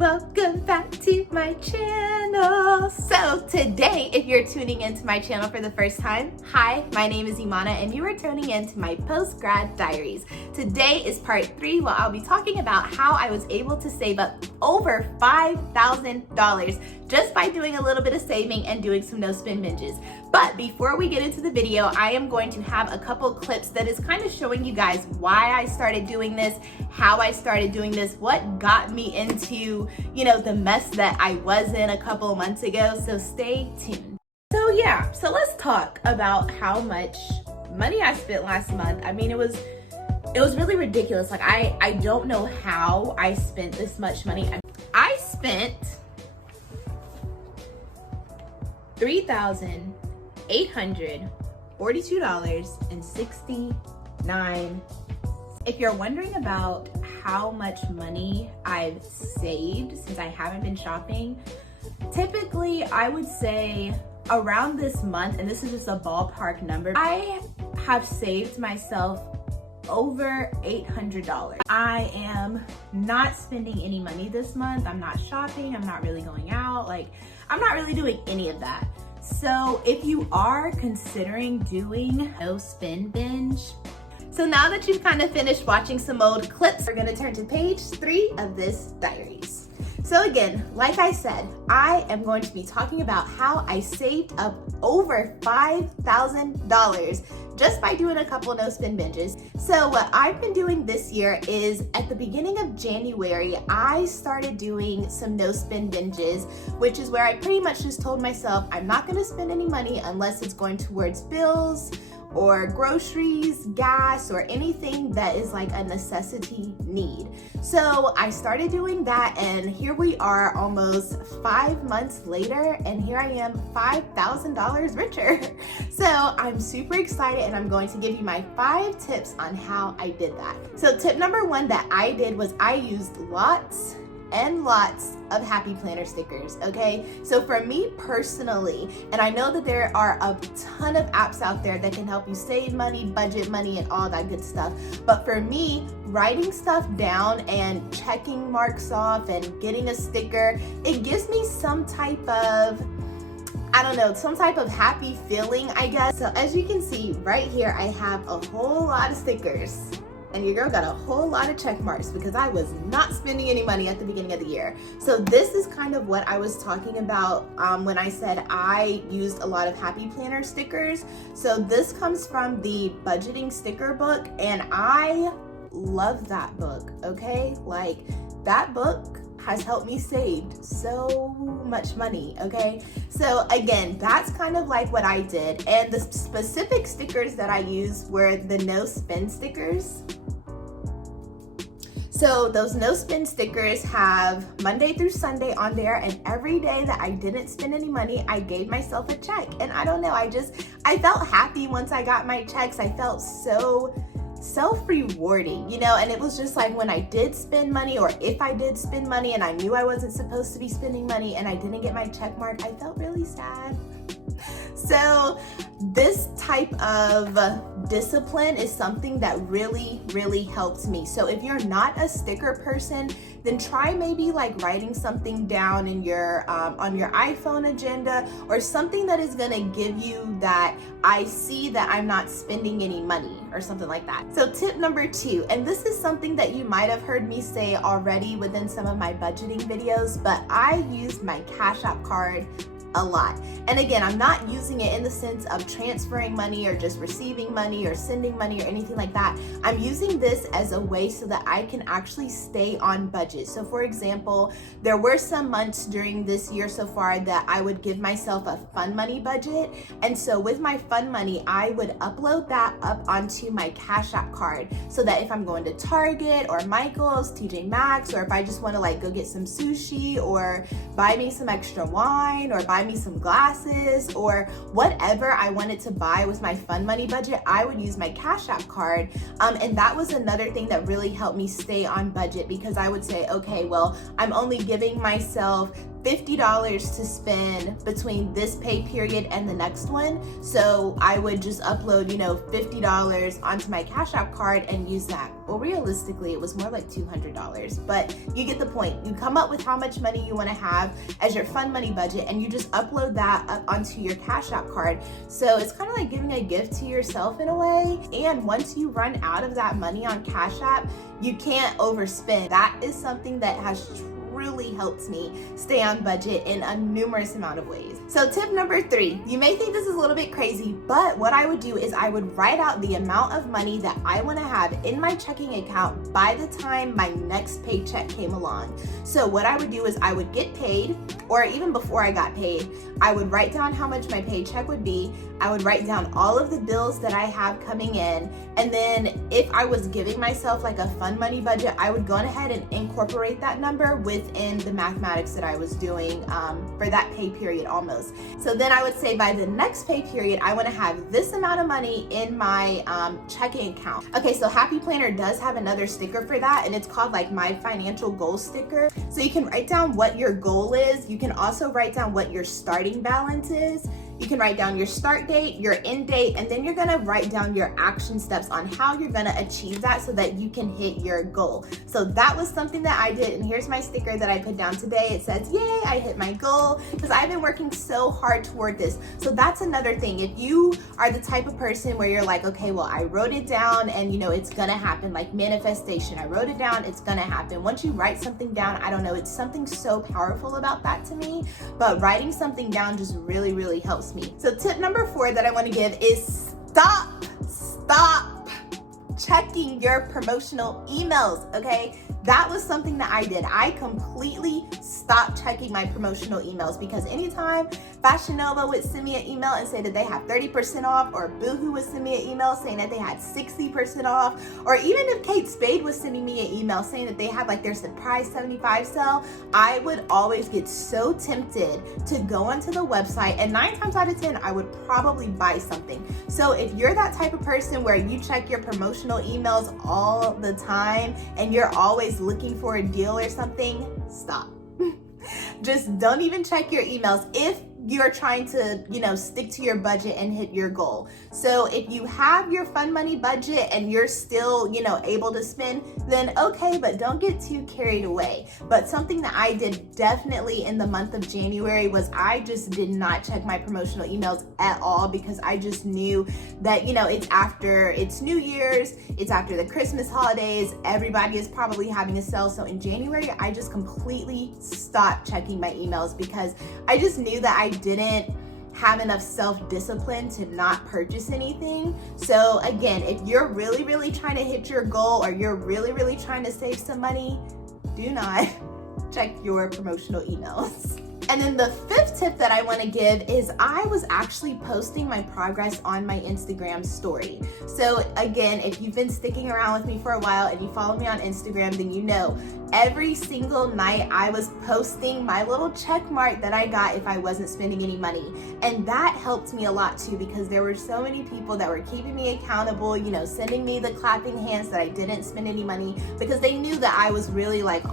welcome back to my channel. So today, if you're tuning into my channel for the first time, hi, my name is Imana and you are tuning into my post-grad diaries. Today is part 3 where I'll be talking about how I was able to save up over $5,000 just by doing a little bit of saving and doing some no spin binges. But before we get into the video, I am going to have a couple clips that is kind of showing you guys why I started doing this, how I started doing this, what got me into, the mess that I was in a couple months ago. So stay tuned. So let's talk about how much money I spent last month. I mean, it was really ridiculous. Like I don't know how I spent this much money. I spent $3,842.69. If you're wondering about how much money I've saved since I haven't been shopping, typically I would say around this month, and this is just a ballpark number, I have saved myself over $800. I am not spending any money this month. I'm not shopping. I'm not really going out. I'm not really doing any of that. So if you are considering doing no spin binge, so now that you've kind of finished watching some old clips, we're gonna turn to page 3 of this diaries. So again, like I said, I am going to be talking about how I saved up over $5,000 just by doing a couple no spin binges. So what I've been doing this year is at the beginning of January, I started doing some no spin binges, which is where I pretty much just told myself I'm not gonna spend any money unless it's going towards bills or groceries, gas, or anything that is like a necessity need. So I started doing that, and here we are almost 5 months later, and here I am $5,000 richer. So I'm super excited, and I'm going to give you my 5 tips on how I did that. So tip number 1 that I did was I used lots and lots of happy planner stickers, okay? So for me personally, and I know that there are a ton of apps out there that can help you save money, budget money, and all that good stuff, but for me, writing stuff down and checking marks off and getting a sticker, it gives me some type of, some type of happy feeling, I guess. So as you can see right here, I have a whole lot of stickers. And your girl got a whole lot of check marks because I was not spending any money at the beginning of the year. So this is kind of what I was talking about when I said I used a lot of happy planner stickers. So this comes from the budgeting sticker book, and I love that book, okay? That book has helped me save so much money, okay? So again, that's kind of like what I did. And the specific stickers that I used were the no spin stickers. So those no spin stickers have Monday through Sunday on there, and every day that I didn't spend any money, I gave myself a check. And I don't know, I felt happy once I got my checks. I felt so self-rewarding, and it was just like when I did spend money, or if I did spend money and I knew I wasn't supposed to be spending money and I didn't get my check mark, I felt really sad. So this type of discipline is something that really, really helped me. So if you're not a sticker person, then try maybe writing something down in your on your iPhone agenda, or something that is gonna give you that I see that I'm not spending any money or something like that. So tip number 2, and this is something that you might have heard me say already within some of my budgeting videos, but I use my Cash App card a lot. And again, I'm not using it in the sense of transferring money or just receiving money or sending money or anything like that. I'm using this as a way so that I can actually stay on budget. So for example, there were some months during this year so far that I would give myself a fun money budget. And so with my fun money, I would upload that up onto my Cash App card, so that if I'm going to Target or Michael's, TJ Maxx, or if I just want to go get some sushi or buy me some extra wine or buy me some glasses or whatever I wanted to buy with my fun money budget, I would use my Cash App card. And that was another thing that really helped me stay on budget, because I would say, okay, well, I'm only giving myself $50 to spend between this pay period and the next one. So I would just upload, $50 onto my Cash App card and use that. Well, realistically, it was more like $200, but you get the point. You come up with how much money you want to have as your fun money budget, and you just upload that up onto your Cash App card. So it's kind of like giving a gift to yourself in a way. And once you run out of that money on Cash App, you can't overspend. That is something that has really helps me stay on budget in a numerous amount of ways. So tip number 3, you may think this is a little bit crazy, but what I would do is I would write out the amount of money that I want to have in my checking account by the time my next paycheck came along. So what I would do is I would get paid, or even before I got paid, I would write down how much my paycheck would be. I would write down all of the bills that I have coming in. And then if I was giving myself like a fun money budget, I would go ahead and incorporate that number within the mathematics that I was doing for that pay period almost. So then I would say by the next pay period, I want to have this amount of money in my checking account. Okay, so Happy Planner does have another sticker for that, and it's called like my financial goal sticker. So you can write down what your goal is. You can also write down what your starting balance is. You can write down your start date, your end date, and then you're gonna write down your action steps on how you're gonna achieve that so that you can hit your goal. So that was something that I did, and here's my sticker that I put down today. It says, yay, I hit my goal, because I've been working so hard toward this. So that's another thing. If you are the type of person where you're like, okay, well, I wrote it down and it's gonna happen, like manifestation. I wrote it down, it's gonna happen. Once you write something down, I don't know, it's something so powerful about that to me, but writing something down just really, really helps me. So tip number 4 that I want to give is stop checking your promotional emails, okay? That was something that I did. I completely stopped checking my promotional emails, because anytime Fashion Nova would send me an email and say that they have 30% off, or Boohoo would send me an email saying that they had 60% off, or even if Kate Spade was sending me an email saying that they had like their surprise 75 sale, I would always get so tempted to go onto the website, and 9 times out of 10, I would probably buy something. So if you're that type of person where you check your promotional emails all the time and you're always looking for a deal or something, stop. Just don't even check your emails if you're trying to, stick to your budget and hit your goal. So if you have your fun money budget and you're still, able to spend, then okay, but don't get too carried away. But something that I did definitely in the month of January was I just did not check my promotional emails at all, because I just knew that, it's New Year's, it's after the Christmas holidays, everybody is probably having a sale. So in January, I just completely stopped checking my emails, because I just knew that I didn't have enough self-discipline to not purchase anything. So again, if you're really, really trying to hit your goal, or you're really, really trying to save some money, do not check your promotional emails. And then the 5th tip that I want to give is I was actually posting my progress on my Instagram story. So again, if you've been sticking around with me for a while and you follow me on Instagram, then you know every single night I was posting my little check mark that I got if I wasn't spending any money. And that helped me a lot too, because there were so many people that were keeping me accountable, sending me the clapping hands that I didn't spend any money, because they knew that I was really like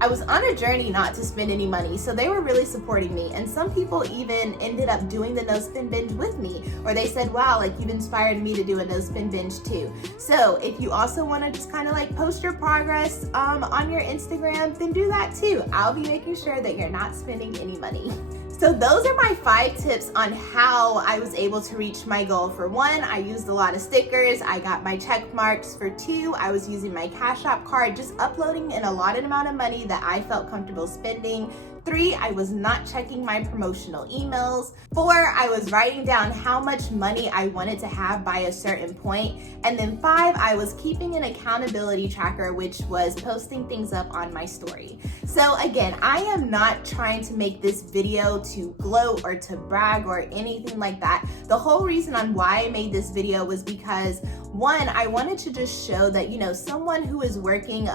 I was on a journey not to spend any money, so they were really supporting me. And some people even ended up doing the no spend binge with me, or they said, wow, like you've inspired me to do a no spend binge too. So if you also want to just kind of like post your progress on your Instagram, then do that too. I'll be making sure that you're not spending any money. So those are my 5 tips on how I was able to reach my goal. For 1, I used a lot of stickers. I got my check marks. For 2, I was using my Cash App card, just uploading an allotted amount of money that I felt comfortable spending. 3, I was not checking my promotional emails. 4, I was writing down how much money I wanted to have by a certain point. And then 5, I was keeping an accountability tracker, which was posting things up on my story. So again, I am not trying to make this video to gloat or to brag or anything like that. The whole reason on why I made this video was because 1, I wanted to just show that, someone who is working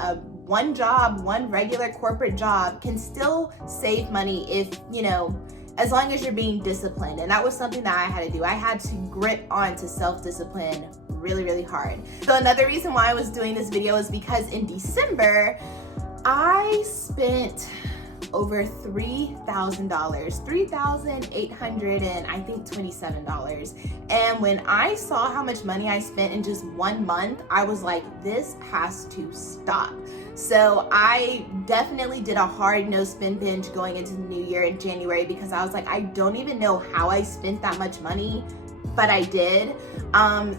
one regular corporate job can still save money if, as long as you're being disciplined. And that was something that I had to do. I had to grip on to self-discipline really, really hard. So another reason why I was doing this video is because in December, I spent over $3,000, $3,800 and I think $27. And when I saw how much money I spent in just 1 month, I was like, this has to stop. So I definitely did a hard no spend binge going into the new year in January, because I was like, I don't even know how I spent that much money, but I did.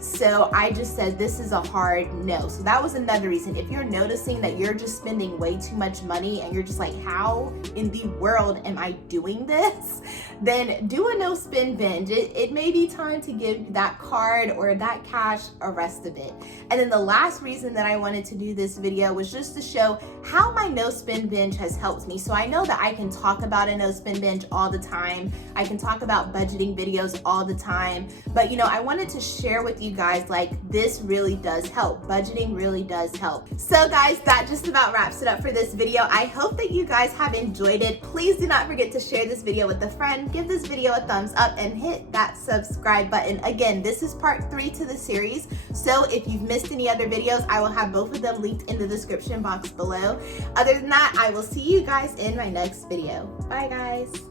So I just said, this is a hard no. So that was another reason. If you're noticing that you're just spending way too much money and you're just like, how in the world am I doing this? Then do a no spend binge. It may be time to give that card or that cash a rest a bit. And then the last reason that I wanted to do this video was just to show how my no spend binge has helped me. So I know that I can talk about a no spend binge all the time. I can talk about budgeting videos all the time, but I wanted to share with you guys, like, this really does help. Budgeting really does help. So guys, that just about wraps it up for this video. I hope that you guys have enjoyed it. Please do not forget to share this video with a friend, give this video a thumbs up, and hit that subscribe button. Again, this is part 3 to the series, so if you've missed any other videos, I will have both of them linked in the description box below. Other than that, I will see you guys in my next video. Bye guys.